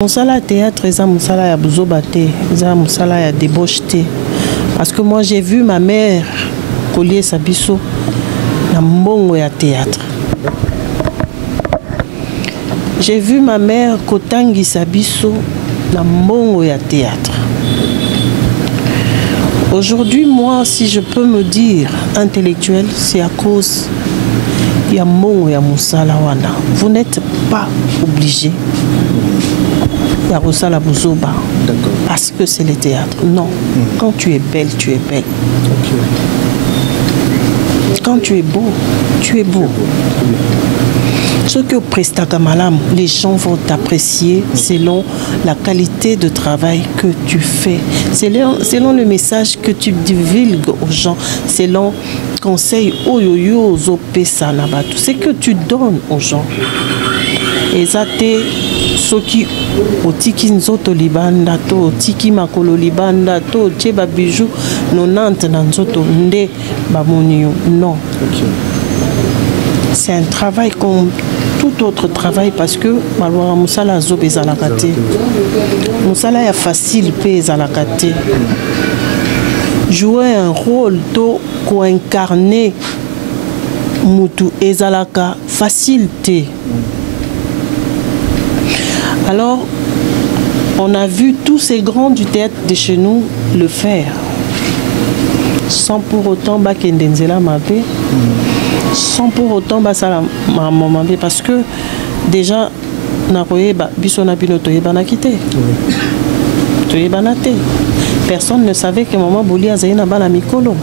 Moussala théâtre, ça moussala ya buzobate, ça moussala ya débaucheté. Parce que moi j'ai vu ma mère collier sa biso na mbongo ya théâtre. J'ai vu ma mère kotangi sa biso na mbongo ya théâtre. Aujourd'hui, moi, si je peux me dire intellectuel, c'est à cause ya mbongo ya moussala wana. Vous n'êtes pas obligé. La Bouzoba, parce que c'est le théâtre. Non. Quand tu es belle, tu es belle. Quand tu es beau, tu es beau. Ce que prestaka malam, les gens vont t'apprécier selon la qualité de travail que tu fais, selon le message que tu divulgues aux gens, selon conseil oyoyo zopesa nabatu, c'est que tu donnes aux gens. Et ça t'est soki otiki nzoto libanda to otiki makolo libanda to tcheba bijou 90 na nzoto nde bamonio. Non. C'est un travail comme tout autre travail parce que malwara musala zo bezalaka te. Musala ya facile pe ezalaka te. Jouer un rôle to ko incarner mutu ezalaka facile te. Alors, on a vu tous ces grands du théâtre de chez nous le faire, sans pour autant bakendenzela mabe, sans pour autant basala mabe, parce que déjà nakoyeba biso na bino toyeba na kite, toyeba na te. Personne ne savait que maman Boli azali na bana mikolo.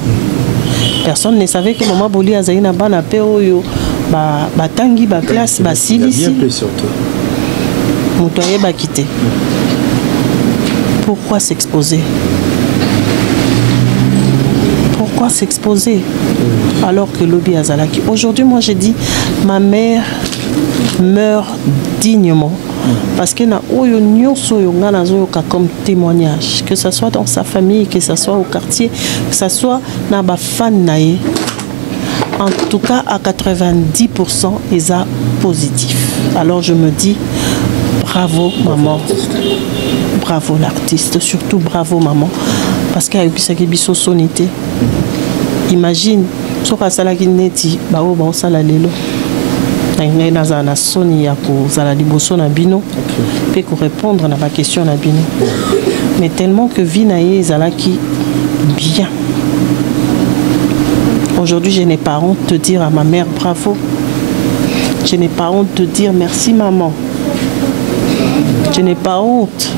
Personne ne savait que maman Boli azali na bana pe oyo ba tangi ba classe ba silisi. Pourquoi s'exposer? Pourquoi s'exposer alors que Lobi Azalaki? Aujourd'hui, moi j'ai dit, ma mère meurt dignement. Parce que na oyo nyonso yo ngana zoyoka comme témoignage, que ce soit dans sa famille, que ce soit au quartier, que ce soit na ba fan nae. En tout cas, à 90%, ils sont positifs. Alors je me dis, bravo maman, bravo l'artiste, surtout bravo maman, parce qu'il y a eu ça qui biso sonité. Imagine, so ka sala ki neti ba o ba sala lelo. Na naza na soni ya ko sala liboso na bino, pe ko répondre na ba question na bino. Mais tellement que vie na ye zala ki bien. Aujourd'hui, je n'ai pas honte de dire à ma mère bravo. Je n'ai pas honte de dire merci maman. Je n'ai pas honte.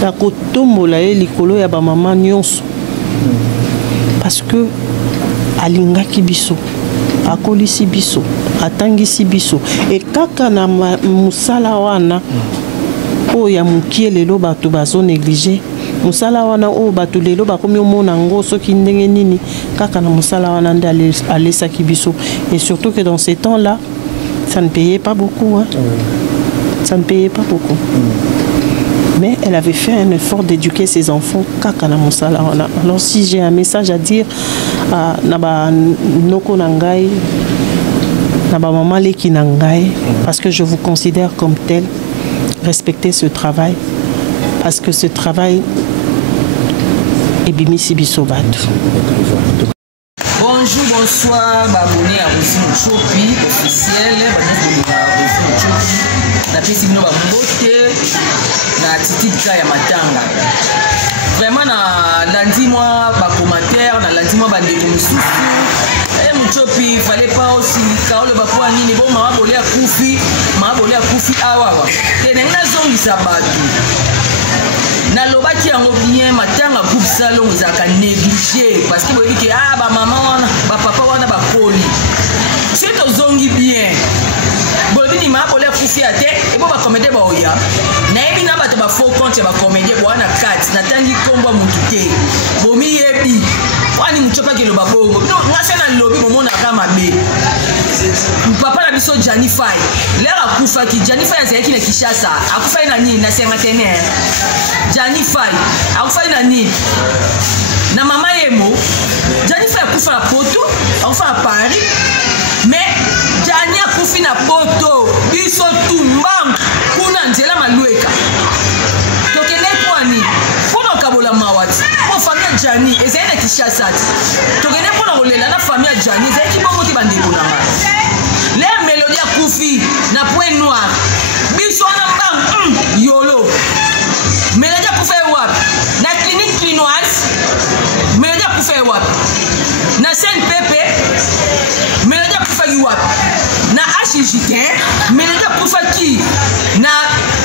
La kotombola e likolo ya ba maman nyonso. Parce que alinga ki biso, akolisi biso, atangisi biso. Et kaka na musala wana o ya mukie lelo bato bazo négliger. Musala wana o bato lelo bakomi omona ngo soki ndenge nini kaka na musala wana nde alesa ki biso. Et surtout que dans ces temps-là, ça ne payait pas beaucoup, hein. Ça ne payait pas beaucoup. Mais elle avait fait un effort d'éduquer ses enfants. Alors si j'ai un message à dire à Naba Noko Nangai, Naba Mama Leki Nangai, parce que je vous considère comme tel, respectez ce travail. Parce que ce travail est bimisi bisobat. Bonjour, bonsoir, abonné à Rosine Chopi, officiel, la piste de la attitude ya matanga. Vraiment, lundi, moi, commentaire, lundi, moi, et mon Chopi, il fallait pas aussi le bapou à Nini, bon, ma bolé à Koufi, awawa. Et n'a zone sabatu. Na lobaki yango bien matanga groupe salon zaka négliger parce que bodi ke ba maman wana ba papa wana ba poli c'est to zongi bien bodi ni ma bolé kufi ate e bo ba comédie ba oya na ebi na bato ba faux compte ba comédie bwana kat na tangi kombo mutuke bomi yebi wani muchopa ke lo ba bongo no ngase na lobi momona kama be papa na biso Janify lera kufa ki Janify azeki na Kishasa akufa na nini na sengatenaire Janify akufa na nini na mama yemo Janify akufa na poto akufa na Paris mais Jani akufi na poto biso tumbang kuna nzela malueka tokende kwani mpona okabola mawati po famille ya Jani ezali na Kinshasa tokende mpona kolela na famille ya Jani ezalaki bongo te bandeko na nga le Melody akufi na point noir biso wana mbang yolo Melody akufa wapi na clinique clinoise Melody akufa wapi na Saint Pepe Melody akufa wapi na HJT Melody akufa ki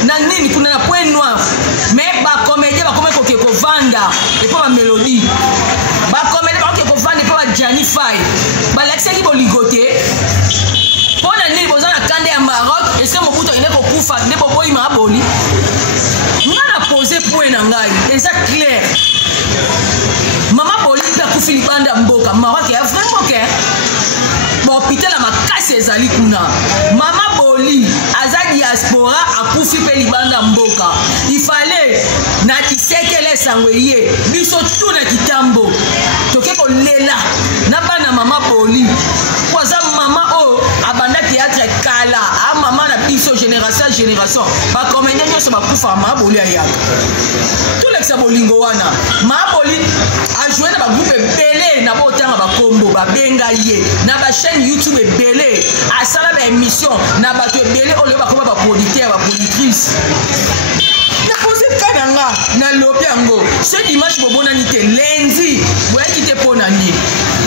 na nini kuna na point noir mais ba comédien ba comme ko vanda et pas Melody ba comédien ba ko vanda et pas Jani Fay ba l'excellent boligoté pona nini bozana kande ya Maroc et c'est mon bouton ine ko kufa ne bo boy ma boli ngana poser point na ngai et ça clair mama boli ba kufi libanda mboka Maroc ya vraiment que bon hôpital la makasi ezali kuna mama boli aza diaspora akufi pe libanda mboka il fallait na kisekele sangweye biso tout na kitambo toke ko lela na bana mama boli kwaza mama o abanda théâtre kala a mama na biso génération ba comédien nyonso bakufa mama boli ayaka tout l'exa bolingo wana mama boli a joué na ba groupe belé na botanga ba kombo ba benga ye na ba chaîne YouTube belé a sala ba émission na ba to belé o le ba ko ba producteur ba productrice na posé kananga na lobiango ce dimanche bobona nité lundi boya kité pona ni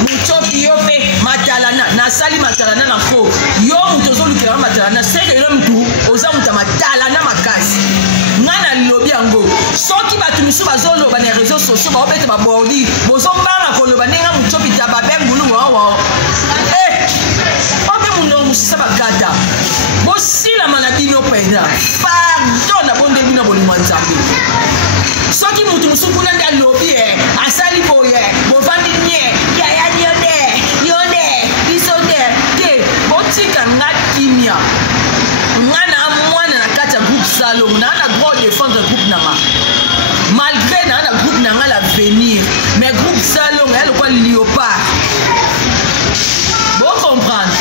mutopi yo pe matalana na sali matalana na ko yo mutozo lukela matalana seke yo mtu oza muta matalana makasi ngana lobiango soki batu misu bazolo ba na réseaux sociaux ba obete ba bordi bozo mbanga ko loba nenga mutopi taba bengulu wa obe muno musisa bakata bosila manabino pena pardon na bonde bino bolimo nzambe soki mutu musukula nda lobi asali boye bovandi nye ya yone isode ke botika ngakimia ngana mwana na kata groupe salon na droit de défendre groupe nanga malgré na groupe nanga l'avenir mais groupe salon elle quoi léopard bon comprendre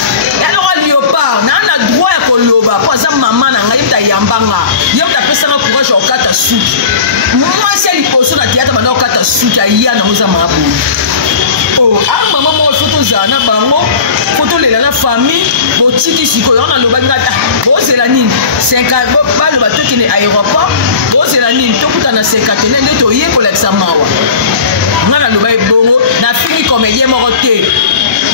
elle quoi léopard na droit ya koloba pour ça maman na ngai ta yambanga yota pesa na courage okata suki moi c'est liposo na théâtre bana okata suki ya na oza mabu oh a maman mo photo zana bango photo lela na famille botiki sikoyo na loba ngata bozela nini 50 balo batoki ne aéroport bozela nini tokuta na 50 nende to yekola examawa ngana loba ebongo na fini comédien moko te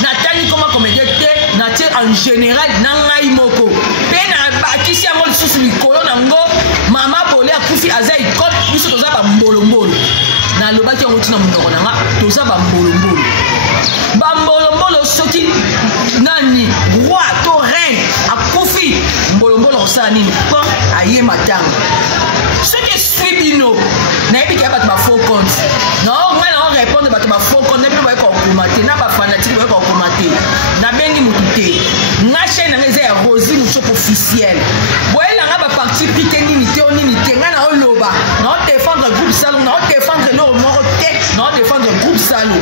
na tani koma comédien te na te en général na ngai moko pe na bakisi yango lisusu likolo nango mama boli akufi aza ikot biso toza bambolombolo na lobaki yango tina monoko nanga toza bambolombolo soki nani roi to reine akufi mbolombolo kosala nini mpo aye matanga soki esui bino nayebi ke ya bato bafaux compte nao ngai nao répondre bato bafaux compte nayebi bayeka kokoma te na bafanatike bayeka kokoma te nabengi motu te nga chaîne nanga eza ya Rosie Muchop officiel boyelanga baparti pris te nini te o nini te ngai nao loba nao défendre groupe salon nao défendre eloko moko te nao défendre groupe salon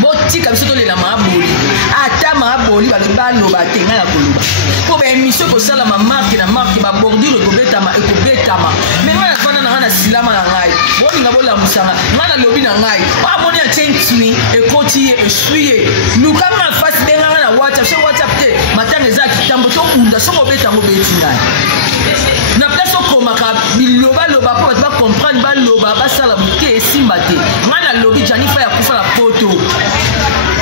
botika biso tolela maaboli ata maaboli baloba te ngai na koloba mpo baémission ekosalama marke na marke babordure ekobetama me ngai nafanda na ngai na silama na ngai bolinga bolamusanga ngai nalobi na ngai amoni atie ntimi ekoti ye esui ye lukanga na fasi benga ngai na whatsapp so whatsapp te matanga eza kitambo tokunda soko obetango beti ngai na place okomaka bilobaloba mpo bato bacomprendre baloba basala moke esimba te ngai nalobi Janifa yakufa na poto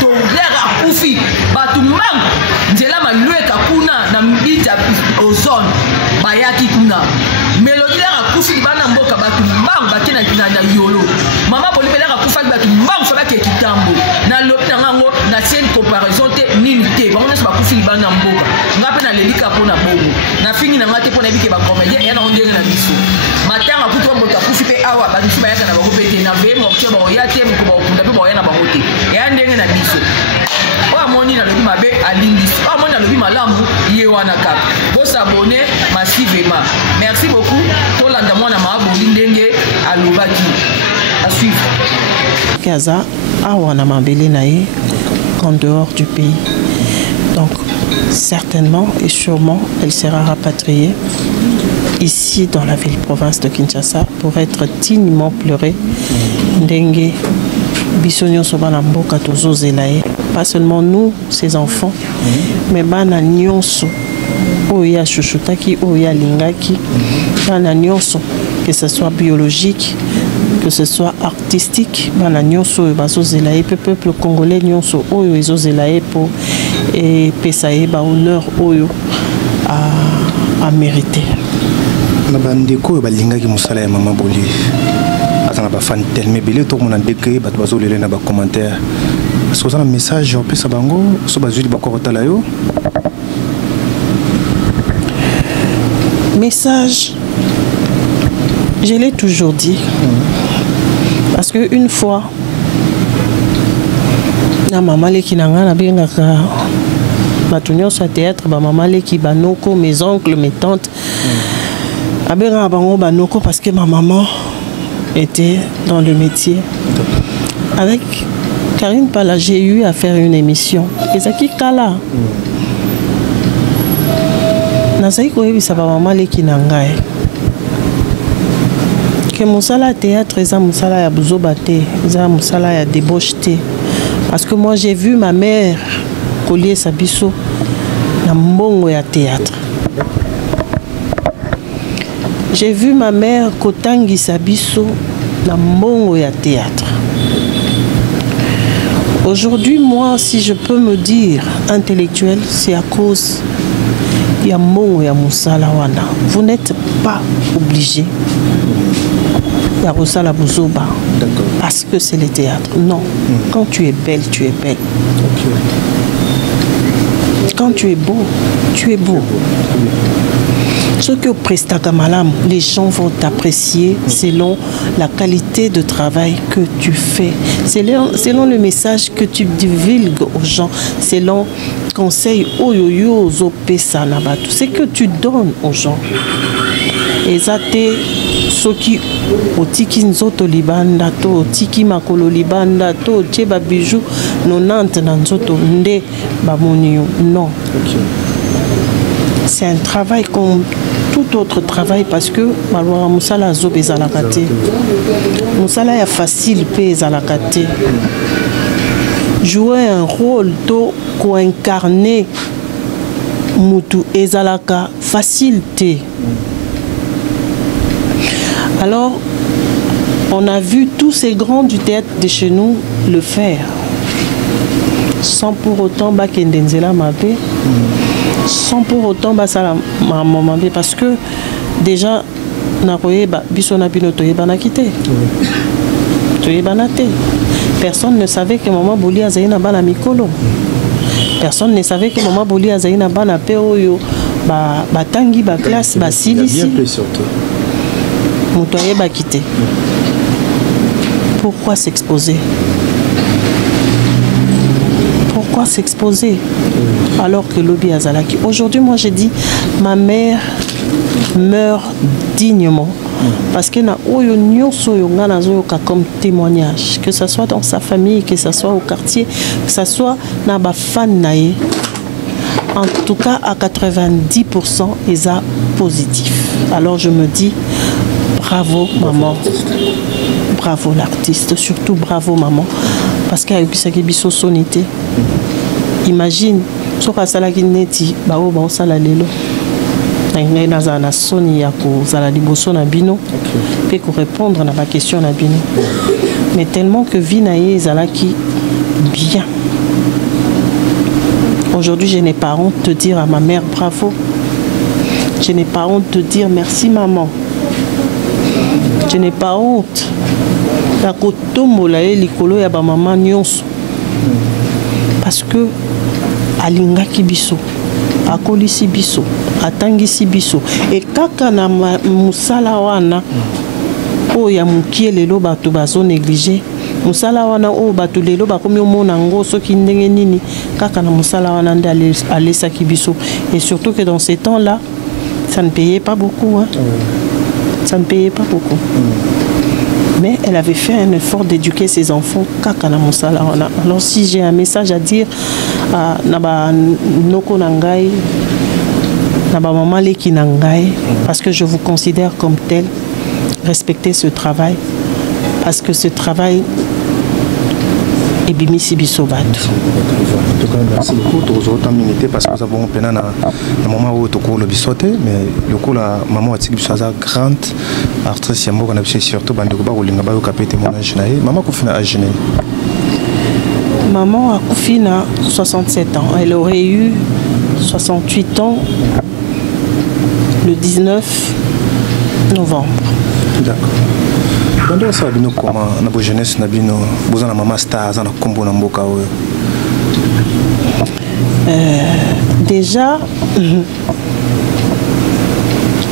togler akufi bato mangu nzela malweka kuna na mbita ozone bayaki kuna Melody lera akufi libana mboka bato mbangu bakena na yolo mama boli belera akufa bato mbangu fa bake kitambo na lobi na ngango na sienne comparaison te nini te bango nyonso bakufi libana mboka nga pe na lelika mpona bongo na fingi na nga te mpona ebike bacomédien ya nango ndenge na biso matanga kutu bamboka akufi mpe awa bamisu bayaka na bango mpe te na veye mokia baoya te moko bakokunda mpe baoya na bango te ya ndenge na biso oyo amoni nalobi mabe alingisi oyo amoni nalobi malamu ye wana kaka bosabone massivement merci beaucoup tolanda mwana maaboli ndenge alobaki à suivre kaza awa na mabele na ye en dehors du pays donc certainement et sûrement, elle sera rapatriée ici dans la ville-province de Kinshasa pour être dignement pleurée. Ndenge Bisonyo Sobana Mboka Tozo Zelaye. Pas seulement nous, ses enfants, mais Bana Nyonso, Oya Chuchutaki, Oya Lingaki, Bana Nyonso, que ce soit biologique, que ce soit artistique, Bana Nyonso, Bazo Zelaye, peuple congolais Nyonso, Oyo Ezo Zelaye pour et Pesaye, ba honneur Oyo à mériter. Nabandeko balingaki musala ya Mama Boli. Azana ba fan tellement belé tout mon andeke ba bazo lele na ba commentaire. Parce que ça un message en plus bango so bazuli ba korotala yo. Message, je l'ai toujours dit. Parce que une fois na maman leki nanga na bengaka batunyo sa théâtre ba maman leki banoko mes oncles mes tantes. Abera bango banoko parce que ma maman était dans le métier. Avec Karine Pala, j'ai eu à faire une émission. Ezaki Kala. Nazaki koyebisa ba maman leki nangai. Que musala théâtre eza musala ya buzoba te, eza musala ya débauche te. Parce que moi j'ai vu ma mère coller sa biso na mbongo ya théâtre. J'ai vu ma mère kotangi sabiso na mbongo ya théâtre. Aujourd'hui, moi, si je peux me dire intellectuel, c'est à cause ya mbongo ya musala wana. Vous n'êtes pas obligé ya kosala buzoba parce que c'est le théâtre. Non. Quand tu es belle, tu es belle. Quand tu es beau, tu es beau. Ce que prestaka malam, les gens vont t'apprécier selon la qualité de travail que tu fais, selon le message que tu divulgues aux gens, selon conseil oyoyo zopesa na batu, c'est que tu donnes aux gens. Et ça te soki otiki nzoto libanda to otiki makolo libanda to tcheba bijou 90 na nzoto nde bamonio. Non. C'est un travail comme tout autre travail parce que malwa musala zo bezalaka te. Musala ya facile pe ezalaka te. Jouer un rôle to ko incarner mutu ezalaka facile te. Alors on a vu tous ces grands du théâtre de chez nous le faire sans pour autant bakendenzela mabe. Sans pour autant basala maman parce que déjà nakoyeba biso na bino toyeba na kité toyeba na te. Personne ne savait que maman Boli azali na bana mikolo. Personne ne savait que maman Boli azali na bana pe oyo ba tangi ba classe ba silisi muto yeba kité. Pourquoi s'exposer? Pourquoi s'exposer alors que l'obi azalaki? Aujourd'hui, moi j'ai dit, ma mère meurt dignement parce que na oyo nyonso yo ngana zoyoka comme témoignage, que ce soit dans sa famille, que ce soit au quartier, que ce soit na ba fan nae. En tout cas, à 90%, ils sont positifs. Alors je me dis, bravo maman, bravo l'artiste, surtout bravo maman, parce qu'il y a eu ça qui biso sonité. Imagine, ce que ça qui neti, bah oh bah ça la lelo. Ngai naza na soni ya ko zala liboso na bino, pe ko répondre na ba question na bino. Mais tellement que vie naie zala qui bien. Aujourd'hui, je n'ai pas honte de dire à ma mère bravo. Je n'ai pas honte de dire merci maman. Je n'ai pas honte. La kotombola e likolo ya ba maman nyonso. Parce que alingaki biso, akolisi biso, atangisi biso. Et kaka na musala wana o ya mukie lelo bato bazo négliger. Musala wana o bato lelo bakomi omona ngo soki ndenge nini kaka na musala wana nde alesaki biso. Et surtout que dans ces temps-là, ça ne payait pas beaucoup, hein. Ça ne payait pas beaucoup. Mais elle avait fait un effort d'éduquer ses enfants. Alors si j'ai un message à dire à Naba Noko Nangai, Naba Maman Leki Nangai, parce que je vous considère comme tel, respectez ce travail, parce que ce travail est Bimisi Bisobat. En tout cas, merci beaucoup. Tous autant minutes parce que nous avons peine na moment où tu cours le bisoté, mais le coup la maman a dit que c'est grande artiste yambo qu'on a fait surtout bande ko ba ko linga ba ko kapete témoignage na maman ko fina âge. Maman a Koufina 67 ans. Elle aurait eu 68 ans le 19 novembre. D'accord. Quand ça bino comment na bo jeunesse na bino bozana maman star za na kombo na mboka oyo. Déjà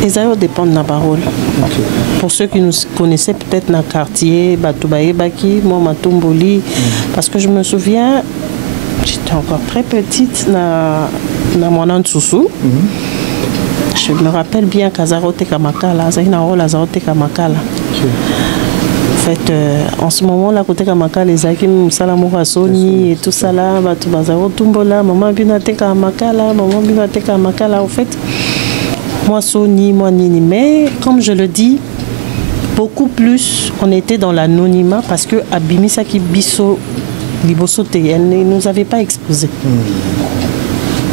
les aïeux dépendent de la parole. Okay. Pour ceux qui nous connaissaient peut-être dans le quartier, Batoubaye Baki, moi Matomboli, parce que je me souviens, j'étais encore très petite dans mon Ansoussou. Je me rappelle bien qu'Azarote Kamakala, Azarote Kamakala. En fait, en ce moment-là, côté Kamakala, les Akim Salamoura Soni et tout ça là, Batoubazaro Tumbola, maman Binate Kamakala, maman Binate Kamakala, en fait. Moi Soni, moi Nini, mais comme je le dis, beaucoup plus on était dans l'anonymat parce que Abimisaki Bisso Libosote, elle ne nous avait pas exposé.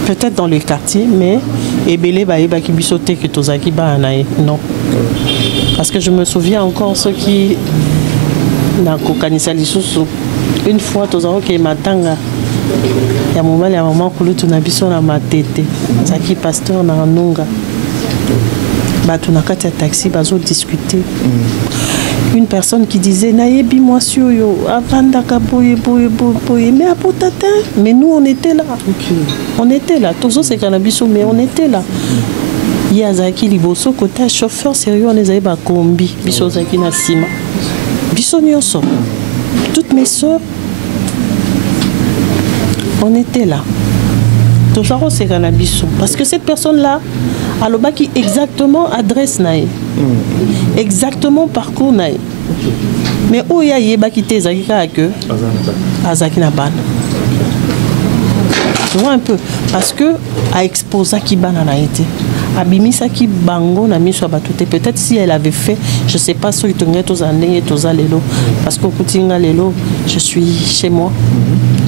Peut-être dans le quartier, mais Ebele Baïba qui Bissote que Tozaki Baanae, non. Parce que je me souviens encore ceux qui n'a Kokanisa Lisusu, une fois Tozaro qui est Matanga. Il y a un moment, il y a un moment où tu n'as pas na matete. Zaki pasteur na nunga. Batunakati taxi bazo discuter. Une personne qui disait nayebi moi sur yo avandaka boye mais à potatin. Mais nous on était là. Okay. On était là. Tous ces cannabiso mais on était là. Yazaki liboso côté chauffeur sérieux on les avait ba combi biso zaki na sima. Biso nyonso. Toutes mes sœurs on était là. Tout ça c'est cannabiso parce que cette personne là alors qui exactement adresse naï, exactement parcours naï. Mais où il y a yeba qui te zakika que azaki na ban. Tu vois un peu parce que a exposé qui ban na été. Abimisa qui bango na miso batute peut-être si elle avait fait je sais pas sur itonga tous andenge tous lelo parce que kutinga lelo je suis chez moi.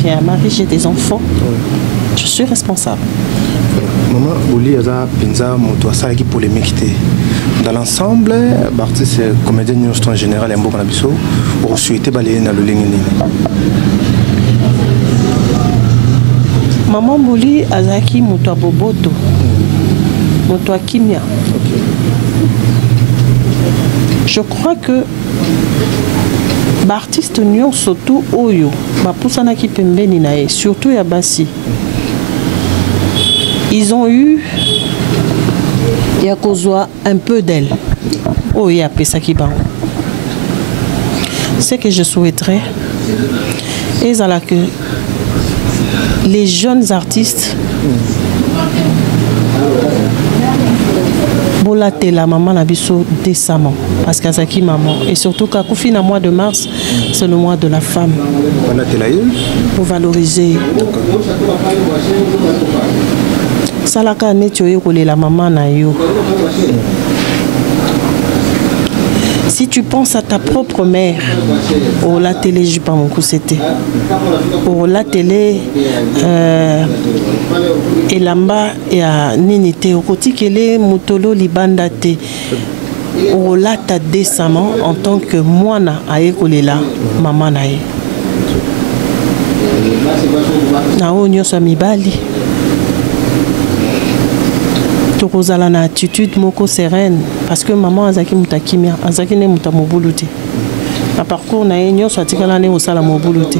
J'ai un mari, j'ai des enfants. Je suis responsable. Maman Bouli a pinza moto asala qui polémique dans l'ensemble l'artiste comédien en général et beaucoup nabiso au souhaité balayer na lolengeni. Maman Bouli azaki moto boboto moto kimia. Je crois que l'artiste nyon surtout oyo ba pusana ki pembeni nae surtout ya basi. Ils ont eu un peu d'elle. Oh, il y a Pesakiban. Ce que je souhaiterais, c'est que les jeunes artistes, Bolate la maman Nabiso décemment, parce qu'Azaki maman, et surtout qu'à Koufina mois de mars, c'est le mois de la femme. Pour valoriser. Salaka netioye kole la maman na yo. Si tu penses à ta propre mère, oh la télé j'ai pas mon coup c'était. Oh la télé et lamba et à ninite au côté kele mutolo libanda te. Oh la ta décemment en tant que moina aye kole la maman na ye. Na onyo sa mibali. Tozala na attitude moko sereine parce que maman azaki mutakimia azaki ne mutamobuluti na parcours na enyo satikala ne osala mobuluti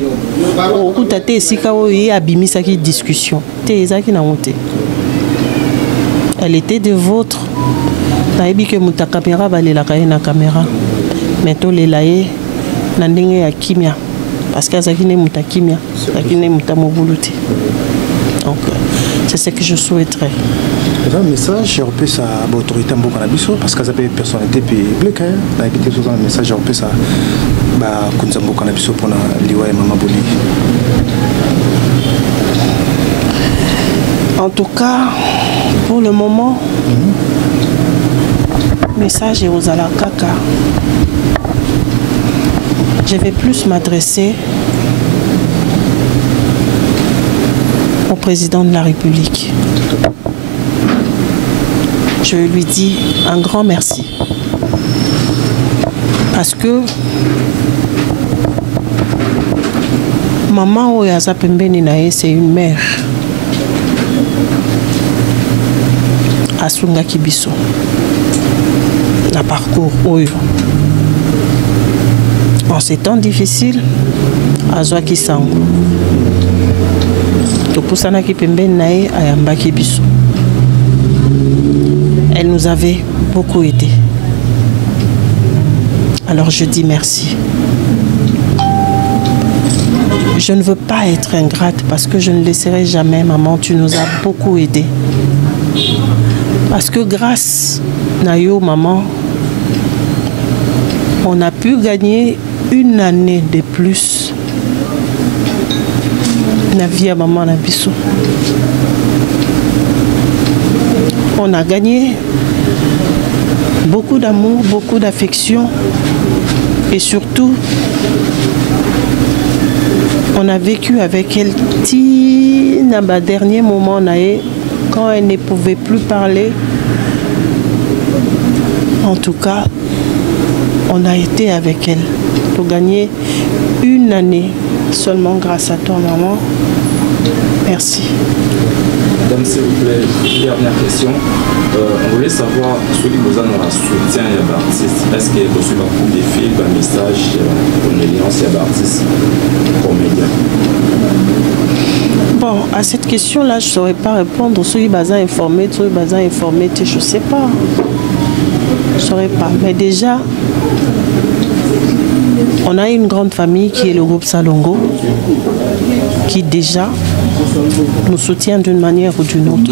okuta te esika oyo abimisaki discussion te ezaki na monte. Elle était de vôtre nayebi ke muta caméra balelaka ye na caméra mais to lelaye na ndenge ya kimia parce que azaki ne mutakimia azaki ne mutamobuluti. Donc c'est ce que je souhaiterais. un message européen à l'autorité en Bokanabiso parce que ça peut être personnalité publique. On a évité un message européen à Kunzambo Kanabiso pour l'Iwa et Mama Boli. En tout cas, pour le moment, message est aux Alakaka. Je vais plus m'adresser au président de la République. Je lui dis un grand merci. Parce que maman Oyaza Pembeni Nae, c'est une mère. Asunga Kibiso. La parcours Oyo. En ces temps difficiles, Azwa Kisango. Topusana Kipembeni Nae, Ayamba Kibiso. Elle nous avait beaucoup aidé. Alors je dis merci. Je ne veux pas être ingrate parce que je ne laisserai jamais, maman, tu nous as beaucoup aidé. Parce que grâce à yo, maman, on a pu gagner une année de plus. La vie à maman Nabiso. On a gagné beaucoup d'amour, beaucoup d'affection et surtout, on a vécu avec elle dans le dernier moment quand elle ne pouvait plus parler. En tout cas, on a été avec elle pour gagner une année seulement grâce à toi, maman. Merci. Madame, s'il vous plaît, dernière question. On voulait savoir, celui qui vous a soutien à l'artiste, est-ce qu'il y a reçu beaucoup de films, un message, une alliance à l'artiste, comédien? Bon, à cette question-là, je ne saurais pas répondre. Celui qui informé, je ne sais pas. Je ne saurais pas. Mais déjà, on a une grande famille qui est le groupe Salongo, qui déjà nous soutient d'une manière ou d'une autre.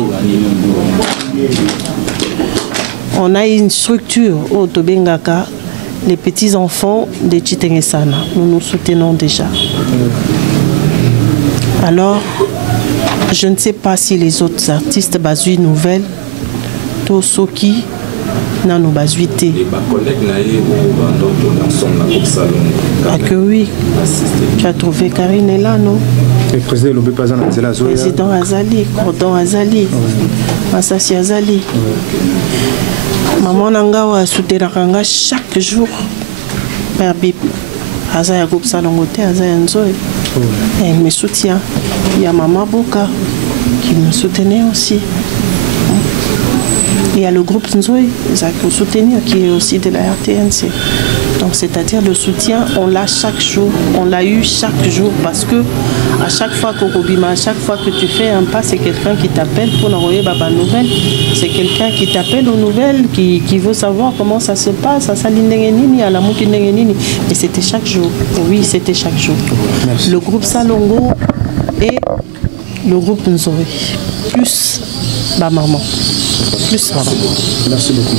On a une structure au Tobengaka, les petits-enfants de Chitengesana. Nous nous soutenons déjà. Alors, je ne sais pas si les autres artistes basent nouvelles, tout ce qui n'a nous basé. Ah que oui. Tu as trouvé Karine est là, non? Le président Azali, Cordon Azali, Massassi Azali. Maman Nangawa soutenir chaque jour. Père Bip, Azaya groupe Salongote, Azaya Nzoe. Elle me soutient. Il y a Maman Boka qui me soutenait aussi. Il y a le groupe Nzoe, pour soutenir, qui est aussi de la RTNC. Donc c'est-à-dire le soutien, on l'a chaque jour, on l'a eu chaque jour parce que à chaque fois à chaque fois que tu fais un pas, c'est quelqu'un qui t'appelle pour envoyer Baba Nouvelle. C'est quelqu'un qui t'appelle aux nouvelles, qui veut savoir comment ça se passe, à Salindengenini, à la Moukindengenini. Et c'était chaque jour. Oui, c'était chaque jour. Merci. Le groupe Salongo et le groupe Nzoe. Plus maman. Plus maman. Merci beaucoup.